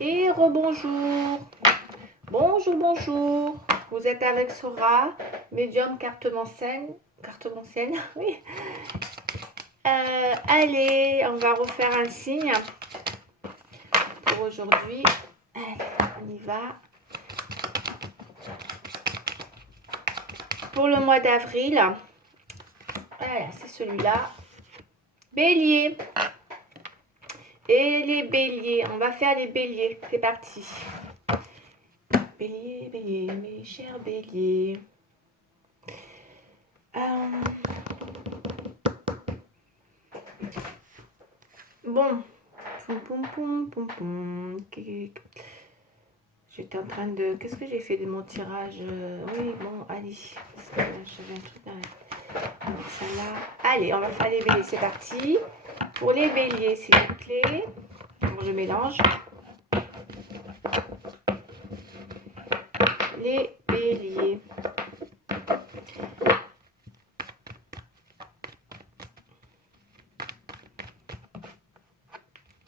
Et rebonjour. Bonjour, bonjour. Vous êtes avec Sora, médium carte-mancienne, oui. Allez, on va refaire un signe pour aujourd'hui. Allez, on y va. Pour le mois d'avril, voilà, c'est celui-là. Bélier. Et les béliers, on va faire les béliers. C'est parti. Bélier, bélier, mes chers béliers. Bon. Poum, poum, poum, poum, poum. J'étais en train de... Qu'est-ce que j'ai fait de mon tirage? Oui, bon, allez. Parce que j'avais un truc avec ça là. Allez, on va faire les béliers. C'est parti. Pour les béliers, s'il vous plaît. Bon, je mélange. Les béliers.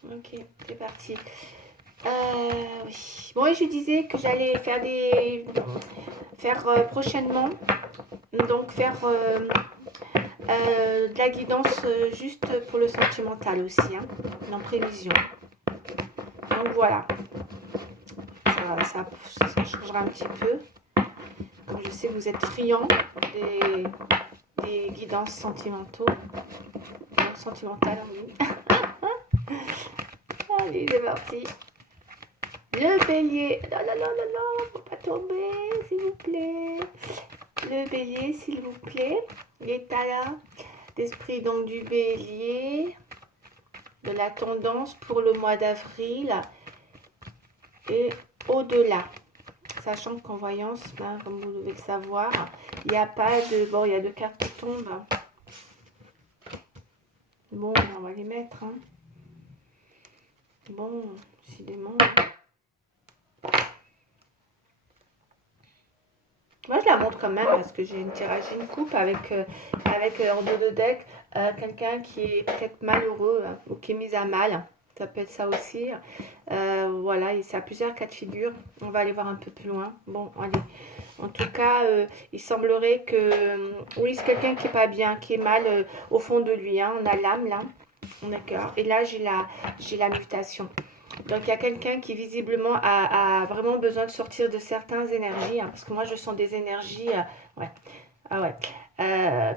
Ok, c'est parti. Oui. Bon, et je disais que j'allais faire prochainement, donc faire de la guidance juste pour le sentimental aussi, hein, en prévision. Donc voilà, ça changera un petit peu. Comme je sais que vous êtes friands des guidances sentimentaux, donc sentimentales, oui. Allez, c'est parti. Le bélier. Non, non, non, non, non, faut pas tomber, s'il vous plaît. Le bélier, s'il vous plaît. L'état là d'esprit donc du bélier, de la tendance pour le mois d'avril et au-delà. Sachant qu'en voyance, là, comme vous devez le savoir, il n'y a pas de... Bon, il y a deux cartes qui tombent. Bon, on va les mettre. Hein. Bon, décidément... Moi, je la montre quand même parce que j'ai une coupe avec en dos de deck quelqu'un qui est peut-être malheureux ou qui est mis à mal. Ça peut être ça aussi. Voilà, et ça a plusieurs cas de figure. On va aller voir un peu plus loin. Bon, allez. En tout cas, il semblerait que oui, c'est quelqu'un qui est pas bien, qui est mal au fond de lui. Hein. On a l'âme là. D'accord. Et là, j'ai la mutation. Donc, il y a quelqu'un qui visiblement a vraiment besoin de sortir de certaines énergies, hein, parce que moi, je sens des énergies, ouais, ah ouais,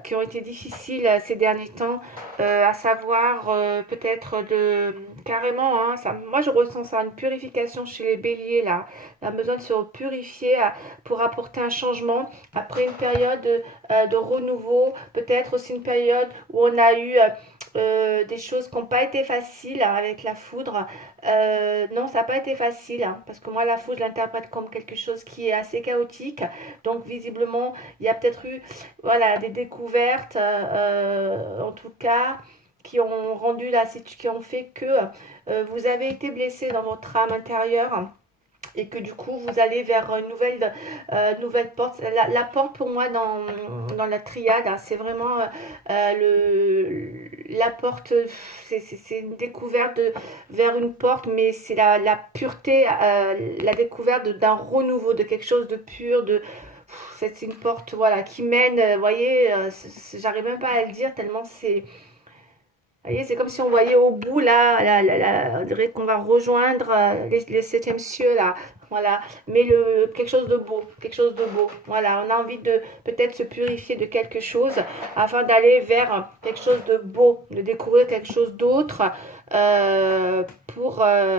qui ont été difficiles ces derniers temps, à savoir peut-être de carrément, hein, ça, moi, je ressens ça, une purification chez les béliers, là, a besoin de se purifier pour apporter un changement après une période de renouveau, peut-être aussi une période où on a eu des choses qui n'ont pas été faciles hein, avec la foudre. Non, ça n'a pas été facile, hein, parce que moi, la foudre, je l'interprète comme quelque chose qui est assez chaotique. Donc, visiblement, il y a peut-être eu voilà, des découvertes, en tout cas, qui ont rendu qui ont fait que vous avez été blessé dans votre âme intérieure et que du coup vous allez vers une nouvelle porte. La porte pour moi dans la triade, hein, c'est vraiment la porte, c'est une découverte vers une porte, mais c'est la pureté, la découverte d'un renouveau, de quelque chose de pur, c'est une porte voilà, qui mène, vous voyez, j'arrive même pas à le dire tellement c'est... Vous voyez, c'est comme si on voyait au bout, là, on dirait qu'on va rejoindre les septièmes cieux, là. Voilà. Mais quelque chose de beau, quelque chose de beau. Voilà, on a envie de peut-être se purifier de quelque chose afin d'aller vers quelque chose de beau, de découvrir quelque chose d'autre pour ouais,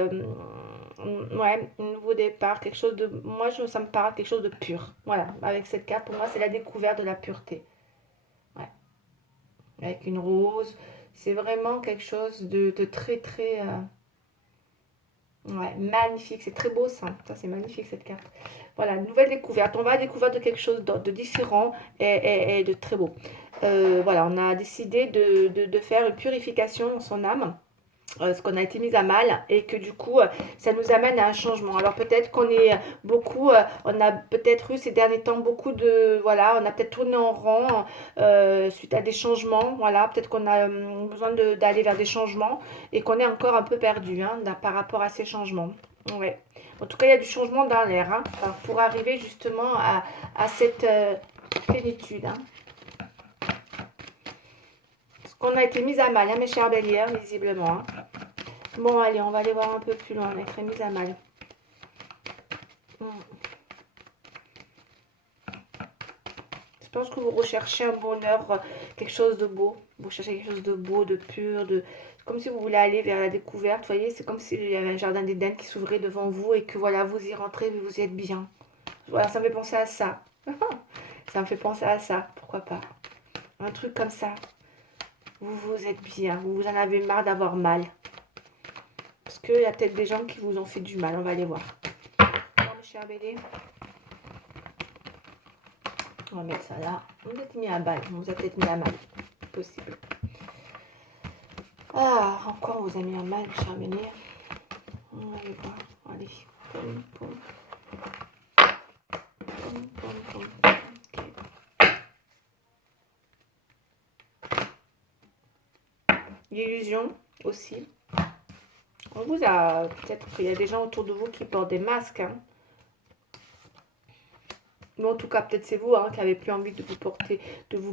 un nouveau départ, quelque chose de... Moi, ça me parle quelque chose de pur. Voilà, avec cette carte, pour moi, c'est la découverte de la pureté. Ouais, avec une rose. C'est vraiment quelque chose de très très ouais, magnifique. C'est très beau ça. Ça c'est magnifique cette carte. Voilà, nouvelle découverte. On va découvrir de quelque chose de différent et de très beau. Voilà, on a décidé de faire une purification dans son âme ce qu'on a été mis à mal et que du coup ça nous amène à un changement. Alors peut-être qu'on est beaucoup, on a peut-être eu ces derniers temps beaucoup de, voilà, on a peut-être tourné en rond suite à des changements, voilà, peut-être qu'on a besoin d'aller vers des changements et qu'on est encore un peu perdu hein, par rapport à ces changements. Ouais. En tout cas, il y a du changement dans l'air, hein, enfin, pour arriver justement à cette plénitude. Hein. Parce qu'on a été mis à mal, hein, mes chères bélières, visiblement. Hein. Bon, allez, on va aller voir un peu plus loin. On a été mis à mal. Je pense que vous recherchez un bonheur, quelque chose de beau. Vous cherchez quelque chose de beau, de pur, de... Comme si vous voulez aller vers la découverte, vous voyez, c'est comme s'il y avait un jardin d'Éden qui s'ouvrait devant vous et que voilà, vous y rentrez, vous y êtes bien. Voilà, ça me fait penser à ça. Ça me fait penser à ça, pourquoi pas. Un truc comme ça. Vous êtes bien, vous en avez marre d'avoir mal. Parce qu'il y a peut-être des gens qui vous ont fait du mal, on va aller voir. Bon, mes chers béliers. On va mettre ça là. Vous êtes mis à balle, on vous a peut-être mis à mal. Possible. Ah, encore on vous a mis à mal, mes chers béliers. On va aller voir. Allez. Poum, poum. Poum, poum, poum. L'illusion aussi. On vous a peut-être qu'il y a des gens autour de vous qui portent des masques. Hein. Mais en tout cas, peut-être c'est vous hein, qui avez plus envie de vous porter, de vous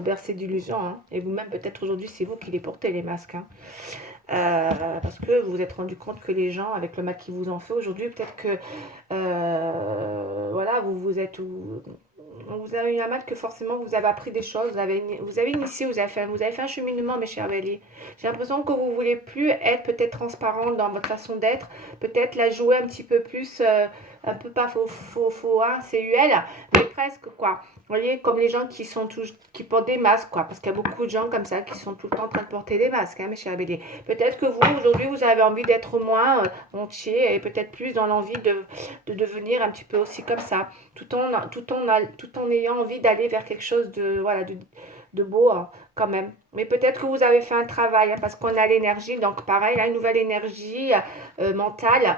bercer d'illusions. Hein. Et vous-même, peut-être aujourd'hui, c'est vous qui les portez, les masques. Hein. Parce que vous vous êtes rendu compte que les gens, avec le mal qu'ils vous ont fait aujourd'hui, peut-être que voilà, vous avez eu un mal que forcément vous avez appris des choses, vous avez initié, vous avez fait un cheminement, mes chers béliers. J'ai l'impression que vous voulez plus être peut-être transparente dans votre façon d'être, peut-être la jouer un petit peu plus, un peu pas faux, hein, CUL, mais presque quoi. Vous voyez, comme les gens qui portent des masques, quoi. Parce qu'il y a beaucoup de gens comme ça qui sont tout le temps en train de porter des masques, hein, mes chers béliers. Peut-être que vous, aujourd'hui, vous avez envie d'être moins entier et peut-être plus dans l'envie de devenir un petit peu aussi comme ça. Tout en ayant envie d'aller vers quelque chose de, voilà, de beau, hein, quand même. Mais peut-être que vous avez fait un travail, hein, parce qu'on a l'énergie, donc pareil, hein, une nouvelle énergie mentale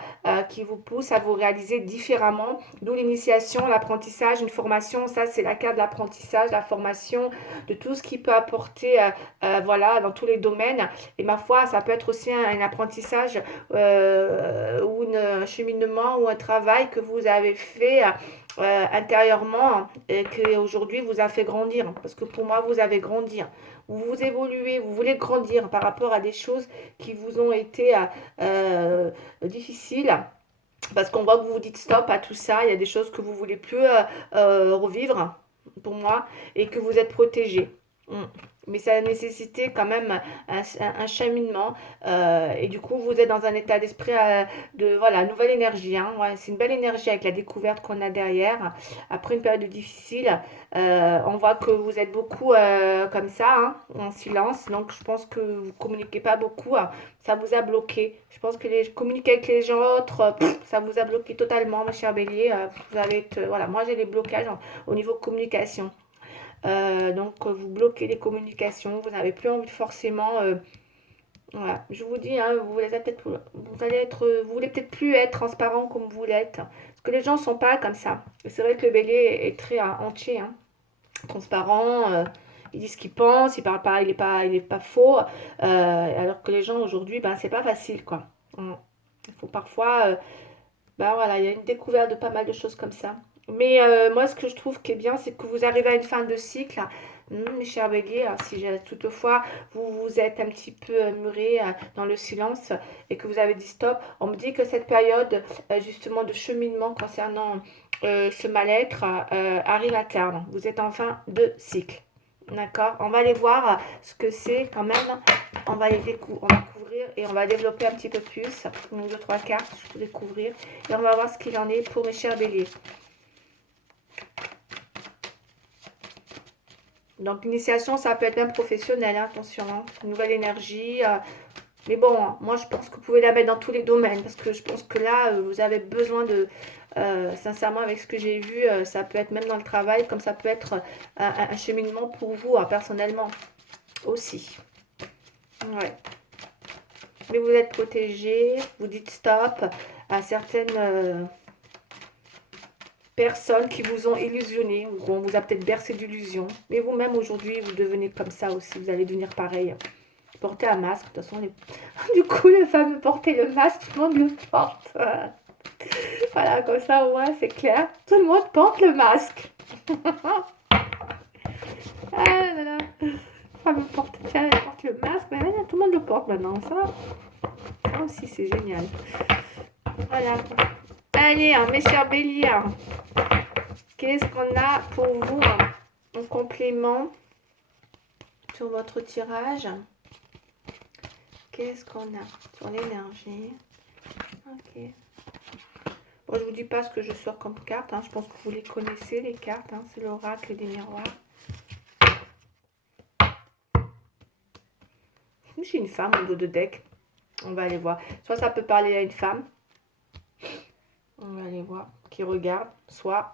qui vous pousse à vous réaliser différemment. D'où l'initiation, l'apprentissage, une formation, ça c'est la carte de l'apprentissage, la formation, de tout ce qui peut apporter, voilà, dans tous les domaines. Et ma foi, ça peut être aussi un apprentissage ou un cheminement ou un travail que vous avez fait intérieurement et qui aujourd'hui vous a fait grandir. Parce que pour moi, vous avez grandi. Vous évoluez, vous voulez grandir par rapport à des choses qui vous ont été difficiles. Parce qu'on voit que vous vous dites stop à tout ça, il y a des choses que vous voulez plus revivre, pour moi, et que vous êtes protégé. Mm. Mais ça a nécessité quand même un cheminement. Et du coup, vous êtes dans un état d'esprit de voilà, nouvelle énergie. Hein. Ouais, c'est une belle énergie avec la découverte qu'on a derrière. Après une période difficile, on voit que vous êtes beaucoup comme ça, hein, en silence. Donc, je pense que vous ne communiquez pas beaucoup. Hein. Ça vous a bloqué. Je pense que communiquer avec les gens autres, ça vous a bloqué totalement, mes chers béliers. Vous avez, voilà, moi j'ai des blocages au niveau communication. Donc vous bloquez les communications, vous n'avez plus envie forcément. Voilà, je vous dis, hein, vous voulez peut-être plus être transparent comme vous l'êtes, parce que les gens sont pas comme ça. C'est vrai que le bélier est très entier, hein, transparent. Il dit ce qu'il pense, il parle pas, il est pas faux. Alors que les gens aujourd'hui, ben c'est pas facile, quoi. Il faut parfois bah voilà, il y a une découverte de pas mal de choses comme ça. Mais moi, ce que je trouve qui est bien, c'est que vous arrivez à une fin de cycle. Mes chers béliers, si toutefois vous êtes un petit peu muré dans le silence et que vous avez dit stop, on me dit que cette période justement de cheminement concernant ce mal-être arrive à terme. Vous êtes en fin de cycle. D'accord. On va aller voir ce que c'est quand même. On va couvrir et on va développer un petit peu plus. Une, deux, trois cartes pour découvrir. Et on va voir ce qu'il en est pour mes chers béliers. Donc, l'initiation, ça peut être même professionnel. Hein, attention, hein, une nouvelle énergie. Mais bon, hein, moi, je pense que vous pouvez la mettre dans tous les domaines. Parce que je pense que là, vous avez besoin de... sincèrement, avec ce que j'ai vu, ça peut être même dans le travail, comme ça peut être un cheminement pour vous, hein, personnellement, aussi. Ouais. Mais vous êtes protégé, vous dites stop à certaines personnes qui vous ont illusionné, ou on vous a peut-être bercé d'illusions. Mais vous-même, aujourd'hui, vous devenez comme ça aussi, vous allez devenir pareil. Porter un masque, de toute façon, du coup, le fameux porter le masque, tout le monde le porte. Voilà, comme ça, au moins, c'est clair. Tout le monde porte le masque. Ah là là. Femme porte, tiens, elle porte le masque. Mais tout le monde le porte maintenant. Ça aussi, c'est génial. Voilà. Allez, hein, mes chers béliers, hein. Qu'est-ce qu'on a pour vous en complément sur votre tirage? Qu'est-ce qu'on a sur l'énergie? Ok. Bon, je vous dis pas ce que je sors comme carte. Hein. Je pense que vous les connaissez, les cartes. Hein. C'est l'oracle des miroirs. J'ai une femme au dos de deck. On va aller voir. Soit ça peut parler à une femme. On va aller voir. Qui regarde. Soit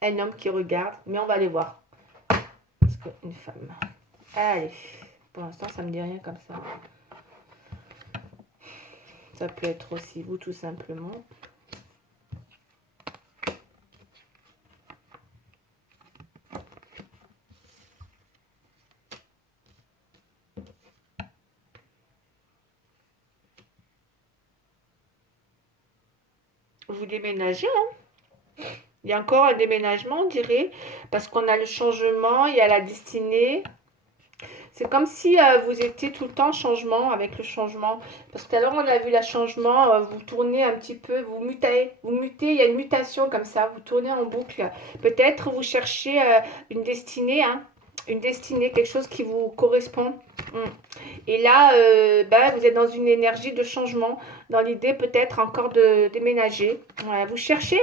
un homme qui regarde. Mais on va aller voir. Parce qu'une femme. Allez. Pour l'instant, ça me dit rien comme ça. Ça peut être aussi vous, tout simplement. Vous déménagez, hein? Il y a encore un déménagement, on dirait, parce qu'on a le changement, il y a la destinée. C'est comme si vous étiez tout le temps en changement avec le changement. Parce que tout à l'heure, on a vu le changement, vous tournez un petit peu, vous mutez, il y a une mutation comme ça, vous tournez en boucle. Peut-être vous cherchez une destinée, hein, une destinée, quelque chose qui vous correspond. Et là, vous êtes dans une énergie de changement, dans l'idée peut-être encore de déménager. Voilà, vous cherchez,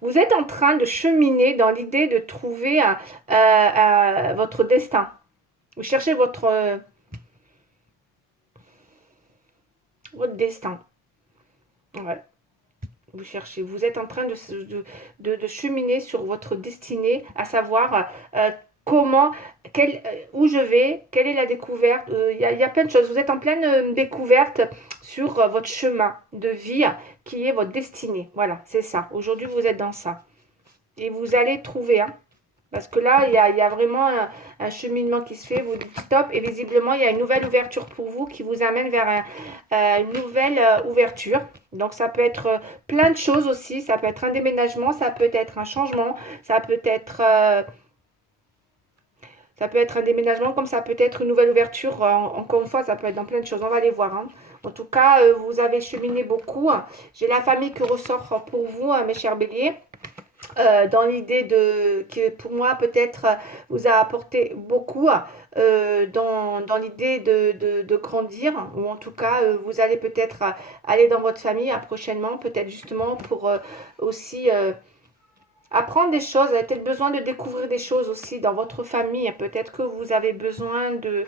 vous êtes en train de cheminer dans l'idée de trouver votre destin. Vous cherchez votre destin. Ouais. Vous cherchez. Vous êtes en train de cheminer sur votre destinée, à savoir comment, où je vais, quelle est la découverte. Il y a plein de choses. Vous êtes en pleine découverte sur votre chemin de vie qui est votre destinée. Voilà, c'est ça. Aujourd'hui, vous êtes dans ça. Et vous allez trouver, hein. Parce que là, il y a vraiment un cheminement qui se fait, vous dites stop, et visiblement, il y a une nouvelle ouverture pour vous qui vous amène vers une nouvelle ouverture. Donc, ça peut être plein de choses aussi, ça peut être un déménagement, ça peut être un changement, ça peut être un déménagement, comme ça peut être une nouvelle ouverture. Encore une fois, ça peut être dans plein de choses, on va les voir, hein. En tout cas, vous avez cheminé beaucoup. J'ai la famille qui ressort pour vous, mes chers béliers. Dans l'idée que pour moi peut-être vous a apporté beaucoup dans l'idée de grandir, ou en tout cas vous allez peut-être aller dans votre famille prochainement, peut-être justement pour aussi apprendre des choses. Vous avez peut-être besoin de découvrir des choses aussi dans votre famille, peut-être que vous avez besoin de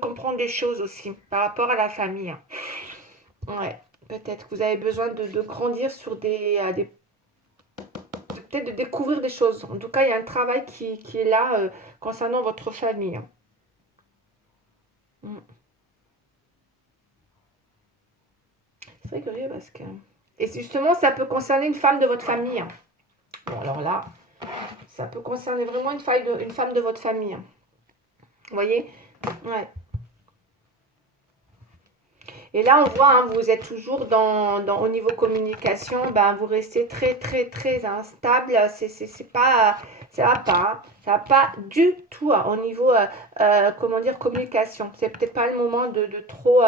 comprendre des choses aussi par rapport à la famille. Ouais, peut-être que vous avez besoin de grandir sur des peut-être de découvrir des choses. En tout cas, il y a un travail qui est là concernant votre famille. Mm. C'est très curieux parce que... Et justement, ça peut concerner une femme de votre famille. Bon, alors là, ça peut concerner vraiment une femme de votre famille. Vous voyez? Ouais. Et là, on voit, hein, vous êtes toujours au niveau communication, vous restez très, très, très instable. C'est pas, ça va pas, hein. Ça va pas du tout au niveau, comment dire, communication. C'est peut-être pas le moment de trop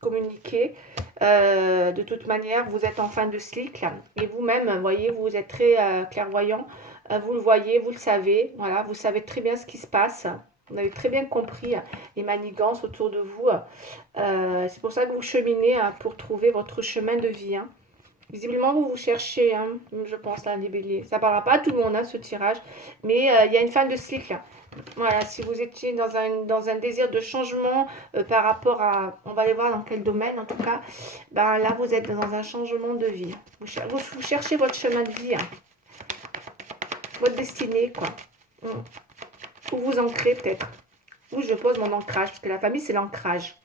communiquer. De toute manière, vous êtes en fin de cycle. Et vous-même, vous voyez, vous êtes très clairvoyant. Vous le voyez, vous le savez. Voilà, vous savez très bien ce qui se passe. Vous avez très bien compris les manigances autour de vous. C'est pour ça que vous cheminez pour trouver votre chemin de vie. Hein. Visiblement, vous cherchez, hein, je pense, là, les béliers. Ça ne parlera pas à tout le monde, hein, ce tirage. Mais il y a une fin de cycle. Voilà, si vous étiez dans un désir de changement par rapport à... On va aller voir dans quel domaine, en tout cas. Là, vous êtes dans un changement de vie. Vous cherchez votre chemin de vie. Hein. Votre destinée, quoi. Où vous ancrez, peut-être. Où je pose mon ancrage. Parce que la famille, c'est l'ancrage.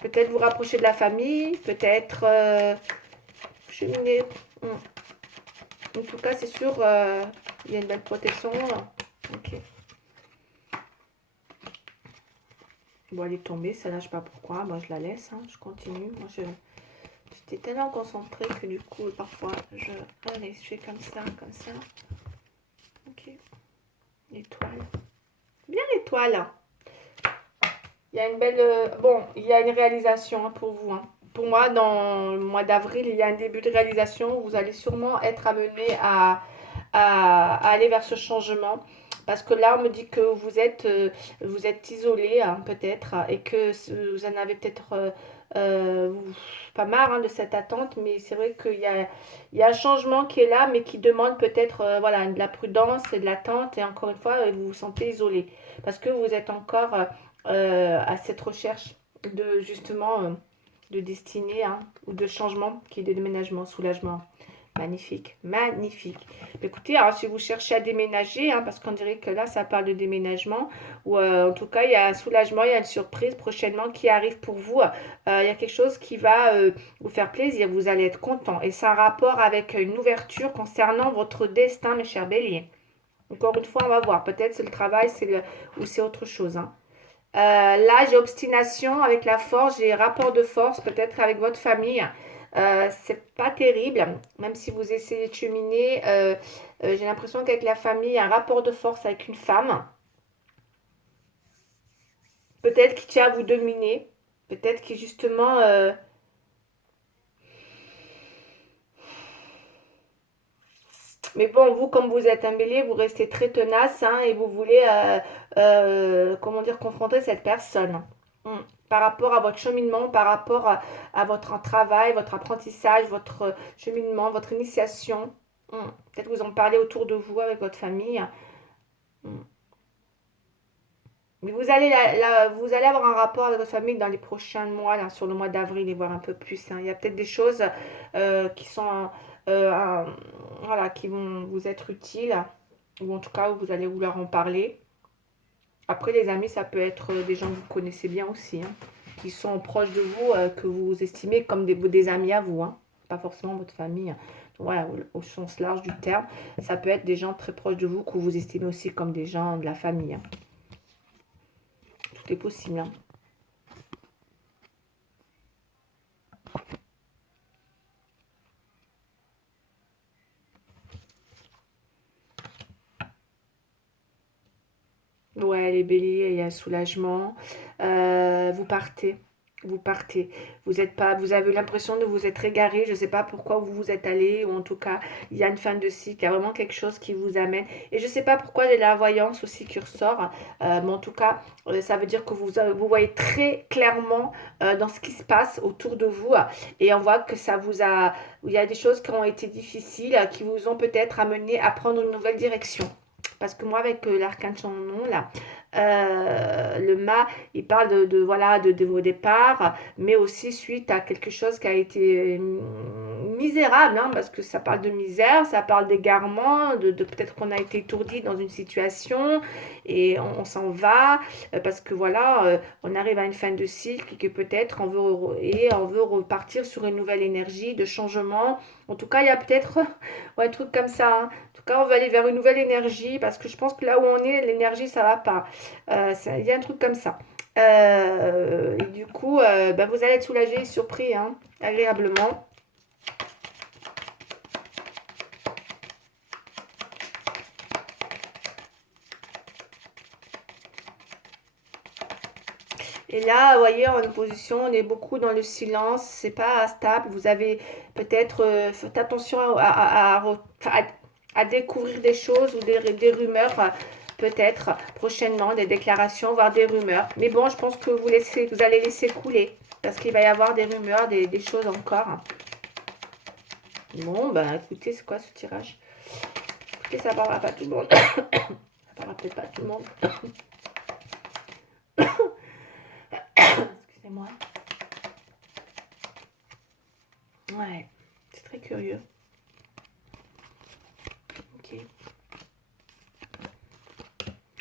Peut-être vous rapprocher de la famille, peut-être cheminer. En tout cas, c'est sûr, il y a une belle protection. Ok. Bon, elle est tombée, ça là, je sais pas pourquoi. Moi, je la laisse, hein, je continue. Moi, j'étais tellement concentrée que du coup, parfois, allez, je fais comme ça, comme ça. Ok. L'étoile. Bien l'étoile. Il y a une belle... bon, il y a une réalisation hein, pour vous. Hein. Pour moi, dans le mois d'avril, il y a un début de réalisation. Vous allez sûrement être amené à aller vers ce changement. Parce que là, on me dit que vous êtes isolé, hein, peut-être, et que vous en avez peut-être pas marre hein, de cette attente. Mais c'est vrai qu'il y a un changement qui est là, mais qui demande peut-être voilà, de la prudence et de l'attente. Et encore une fois, vous vous sentez isolé. Parce que vous êtes encore à cette recherche de justement de destinée hein, ou de changement qui est de déménagement, soulagement. Magnifique, magnifique. Écoutez, alors, si vous cherchez à déménager, hein, parce qu'on dirait que là, ça parle de déménagement, ou en tout cas, il y a un soulagement, il y a une surprise prochainement qui arrive pour vous. Il y a quelque chose qui va vous faire plaisir, vous allez être content. Et c'est un rapport avec une ouverture concernant votre destin, mes chers béliers. Encore une fois, on va voir. Peut-être c'est le travail ou c'est autre chose. Hein. Là, j'ai obstination avec la force, j'ai rapport de force peut-être avec votre famille. C'est pas terrible, même si vous essayez de cheminer. J'ai l'impression qu'avec la famille, il y a un rapport de force avec une femme. Peut-être qui tient à vous dominer. Peut-être qui justement... Mais bon, vous, comme vous êtes un bélier, vous restez très tenace hein, et vous voulez, comment dire, confronter cette personne. Hmm. Par rapport à votre cheminement, par rapport à votre travail, votre apprentissage, votre cheminement, votre initiation. Hmm. Peut-être vous en parlez autour de vous avec votre famille. Hmm. Mais vous allez avoir un rapport avec votre famille dans les prochains mois, là, sur le mois d'avril et voir un peu plus. Hein. Il y a peut-être des choses qui sont, voilà, qui vont vous être utiles, ou en tout cas, vous allez vouloir en parler. Après, les amis, ça peut être des gens que vous connaissez bien aussi, hein, qui sont proches de vous, que vous estimez comme des amis à vous, hein, pas forcément votre famille. Donc, voilà, au sens large du terme, ça peut être des gens très proches de vous que vous estimez aussi comme des gens de la famille. Hein. Tout est possible. Hein. Ouais, les béliers, il y a un soulagement. Vous partez. Vous partez. Vous êtes pas, vous avez l'impression de vous être égaré. Je ne sais pas pourquoi vous vous êtes allé, ou en tout cas, il y a une fin de cycle. Il y a vraiment quelque chose qui vous amène. Et je ne sais pas pourquoi j'ai la voyance aussi qui ressort. Mais en tout cas, ça veut dire que vous voyez très clairement dans ce qui se passe autour de vous. Et on voit que ça vous a. Il y a des choses qui ont été difficiles, qui vous ont peut-être amené à prendre une nouvelle direction. Parce que moi, avec l'arcane nom là, le mât, il parle voilà, de vos départs, mais aussi suite à quelque chose qui a été misérable, hein, parce que ça parle de misère, ça parle d'égarement, de peut-être qu'on a été étourdi dans une situation et on s'en va, parce que voilà, on arrive à une fin de cycle et que peut-être on veut repartir sur une nouvelle énergie de changement. En tout cas, il y a peut-être ouais, un truc comme ça. Hein. En tout cas, on va aller vers une nouvelle énergie parce que je pense que là où on est, l'énergie, ça va pas. Il y a un truc comme ça. Et du coup, bah, vous allez être soulagé et surpris, hein, agréablement. Et là, vous voyez, en opposition, on est beaucoup dans le silence, c'est pas stable. Vous avez peut-être, faites attention à découvrir des choses ou des rumeurs, peut-être prochainement, des déclarations, voire des rumeurs. Mais bon, je pense que vous allez laisser couler, parce qu'il va y avoir des rumeurs, des choses encore. Bon, ben écoutez, c'est quoi ce tirage? Écoutez, ça parlera pas tout le monde. Ça parlera peut-être pas tout le monde. Excusez-moi. Ouais, c'est très curieux. Ok.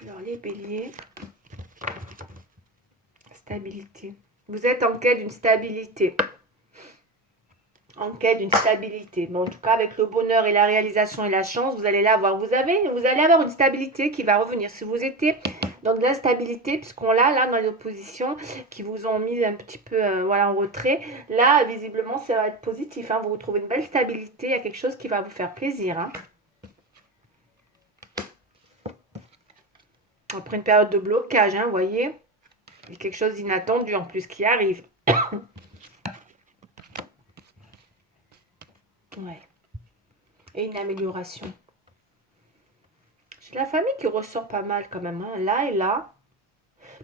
Alors, les béliers, stabilité. Vous êtes en quête d'une stabilité. En quête d'une stabilité. Bon, en tout cas, avec le bonheur et la réalisation et la chance, vous allez l'avoir. Vous allez avoir une stabilité qui va revenir. Si vous étiez dans de l'instabilité, puisqu'on l'a là dans les oppositions qui vous ont mis un petit peu voilà, en retrait. Là, visiblement, ça va être positif. Hein. Vous retrouvez une belle stabilité, il y a quelque chose qui va vous faire plaisir. Hein. Après une période de blocage, hein, vous voyez, il y a quelque chose d'inattendu en plus qui arrive. Ouais. Et une amélioration. J'ai la famille qui ressort pas mal quand même. Hein. Là et là.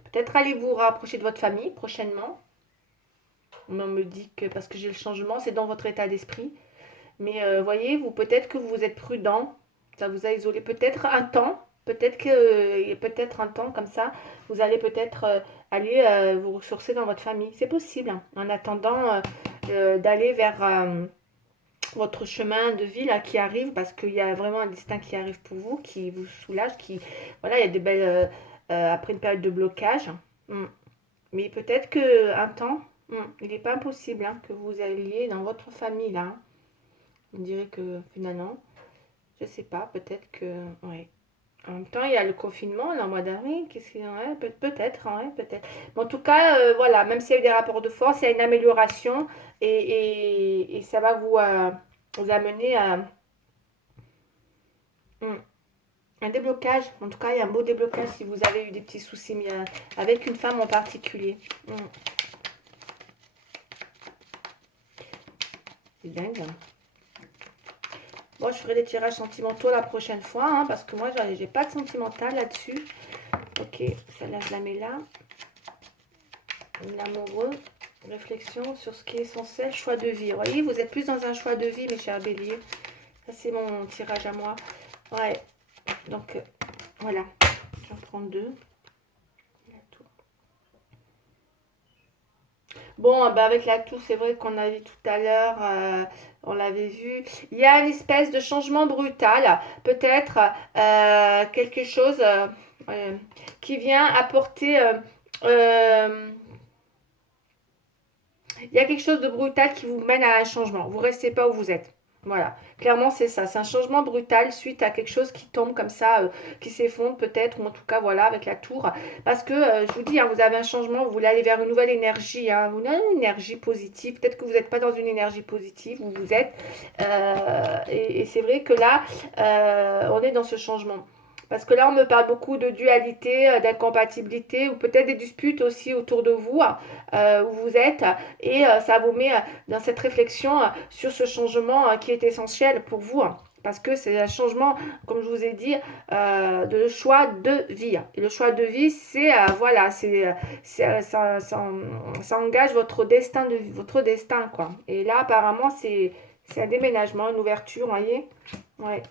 Peut-être allez vous rapprocher de votre famille prochainement. On me dit que parce que j'ai le changement, c'est dans votre état d'esprit. Mais voyez, vous peut-être que vous êtes prudent. Ça vous a isolé peut-être un temps. Peut-être que peut-être un temps comme ça, vous allez peut-être aller vous ressourcer dans votre famille. C'est possible. Hein. En attendant d'aller vers votre chemin de vie là qui arrive, parce qu'il y a vraiment un destin qui arrive pour vous, qui vous soulage, qui voilà, il y a des belles après une période de blocage. Mm. Mais peut-être que un temps, il n'est pas impossible hein, que vous alliez dans votre famille là. Hein. On dirait que finalement, je sais pas, peut-être que ouais. En même temps, il y a le confinement, là, au mois d'avril. Qu'est-ce qu'il y en a peut-être, hein, ouais, peut-être. Mais en tout cas, voilà, même s'il y a eu des rapports de force, il y a une amélioration et ça va vous amener à hmm, un déblocage. En tout cas, il y a un beau déblocage si vous avez eu des petits soucis mais, avec une femme en particulier. C'est dingue. Hein. Bon, je ferai des tirages sentimentaux la prochaine fois, hein, parce que moi, j'ai pas de sentimental là-dessus. Ok, celle-là, je la mets là. L'amoureux, réflexion sur ce qui est essentiel, choix de vie. Vous voyez, vous êtes plus dans un choix de vie, mes chers béliers. Ça, c'est mon tirage à moi. Ouais, donc, voilà. J'en prends deux. Bon, bah avec la tour, c'est vrai qu'on a vu tout à l'heure, on l'avait vu. Il y a une espèce de changement brutal, peut-être quelque chose euh, qui vient apporter. Euh, il y a quelque chose de brutal qui vous mène à un changement. Vous ne restez pas où vous êtes. Voilà, clairement c'est ça, c'est un changement brutal suite à quelque chose qui tombe comme ça, qui s'effondre peut-être, ou en tout cas voilà avec la tour. Parce que je vous dis, hein, vous avez un changement, vous voulez aller vers une nouvelle énergie, hein, une énergie positive. Peut-être que vous n'êtes pas dans une énergie positive, où vous êtes. Et c'est vrai que là, on est dans ce changement. Parce que là, on me parle beaucoup de dualité, d'incompatibilité, ou peut-être des disputes aussi autour de vous, où vous êtes. Et ça vous met dans cette réflexion sur ce changement qui est essentiel pour vous. Parce que c'est un changement, comme je vous ai dit, de choix de vie. Et le choix de vie, c'est voilà, ça engage votre destin votre destin quoi. Et là, apparemment, c'est un déménagement, une ouverture, vous voyez. Ouais.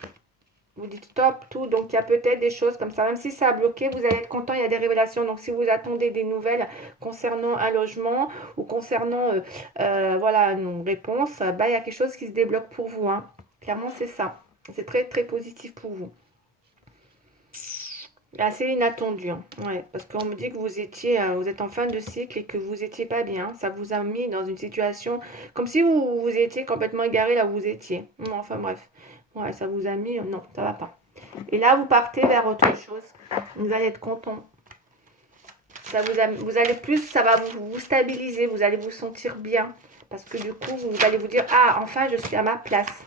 Vous dites stop, tout. Donc, il y a peut-être des choses comme ça. Même si ça a bloqué, vous allez être content, il y a des révélations. Donc, si vous attendez des nouvelles concernant un logement ou concernant voilà, une réponse, bah, il y a quelque chose qui se débloque pour vous. Hein. Clairement, c'est ça. C'est très, très positif pour vous. Assez inattendu. Hein. Ouais, parce qu'on me dit que vous êtes en fin de cycle et que vous étiez pas bien. Ça vous a mis dans une situation comme si vous étiez complètement égaré là où vous étiez. Enfin bref. Ouais, ça vous a mis. Non, ça va pas. Et là, vous partez vers autre chose. Vous allez être content. Vous allez plus, ça va vous stabiliser. Vous allez vous sentir bien. Parce que du coup, vous allez vous dire, ah, enfin, je suis à ma place.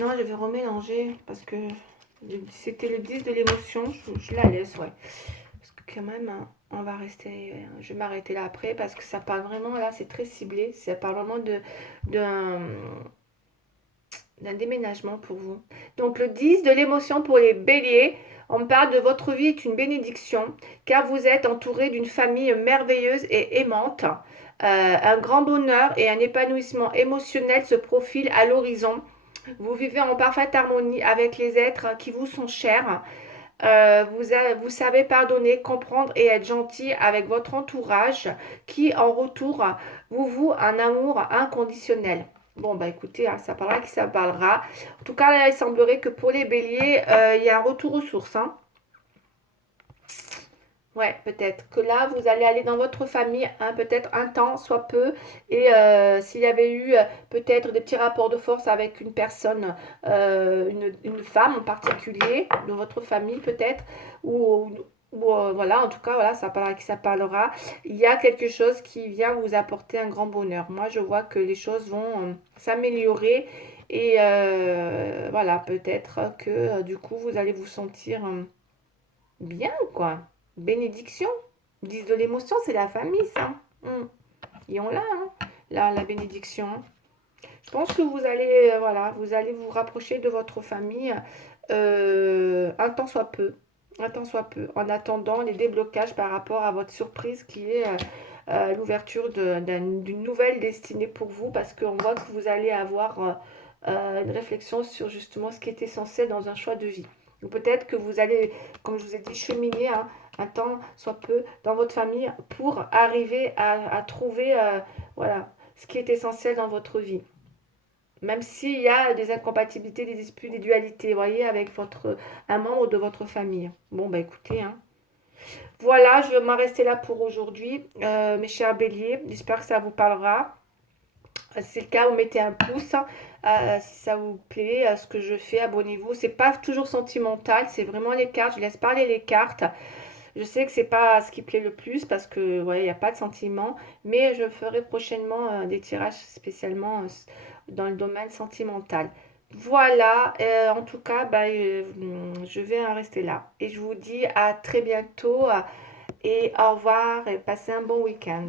Non, je vais remélanger parce que c'était le 10 de l'émotion. Je la laisse, ouais. Parce que quand même, hein, on va rester. Je vais m'arrêter là après parce que ça parle vraiment, là, c'est très ciblé. Ça parle vraiment d'un déménagement pour vous. Donc le 10 de l'émotion pour les béliers, on me parle de votre vie est une bénédiction car vous êtes entouré d'une famille merveilleuse et aimante. Un grand bonheur et un épanouissement émotionnel se profilent à l'horizon. Vous vivez en parfaite harmonie avec les êtres qui vous sont chers. Vous savez pardonner, comprendre et être gentil avec votre entourage qui en retour vous voue un amour inconditionnel. Bon, bah écoutez, hein, ça parlera qui ça parlera. En tout cas, là, il semblerait que pour les béliers, il y a un retour aux sources. Hein. Ouais, peut-être que là, vous allez aller dans votre famille, hein, peut-être un temps, soit peu, et s'il y avait eu peut-être des petits rapports de force avec une personne, une femme en particulier, de votre famille peut-être, ou, voilà, en tout cas, voilà, ça parlera qui ça parlera. Il y a quelque chose qui vient vous apporter un grand bonheur. Moi, je vois que les choses vont s'améliorer, et voilà, peut-être que du coup, vous allez vous sentir bien, quoi. Bénédiction. Ils disent de l'émotion, c'est la famille, ça. Et on l'a, hein, la bénédiction. Je pense que vous allez, voilà, vous allez vous rapprocher de votre famille un temps soit peu. Un temps soit peu. En attendant les déblocages par rapport à votre surprise qui est l'ouverture d'une nouvelle destinée pour vous, parce qu'on voit que vous allez avoir une réflexion sur justement ce qui est essentiel dans un choix de vie. Ou peut-être que vous allez, comme je vous ai dit, cheminer un temps soit peu dans votre famille pour arriver à trouver voilà, ce qui est essentiel dans votre vie. Même s'il y a des incompatibilités, des disputes, des dualités, vous voyez, avec un membre de votre famille. Bon, bah écoutez, hein. Voilà, je vais m'en rester là pour aujourd'hui, mes chers béliers. J'espère que ça vous parlera. Si c'est le cas, vous mettez un pouce, hein. Si ça vous plaît, ce que je fais, abonnez-vous. C'est pas toujours sentimental, c'est vraiment les cartes. Je laisse parler les cartes. Je sais que c'est pas ce qui plaît le plus parce que ouais, il n'y a pas de sentiment, mais je ferai prochainement des tirages spécialement dans le domaine sentimental. Voilà, en tout cas, bah, je vais en rester là. Et je vous dis à très bientôt et au revoir et passez un bon week-end.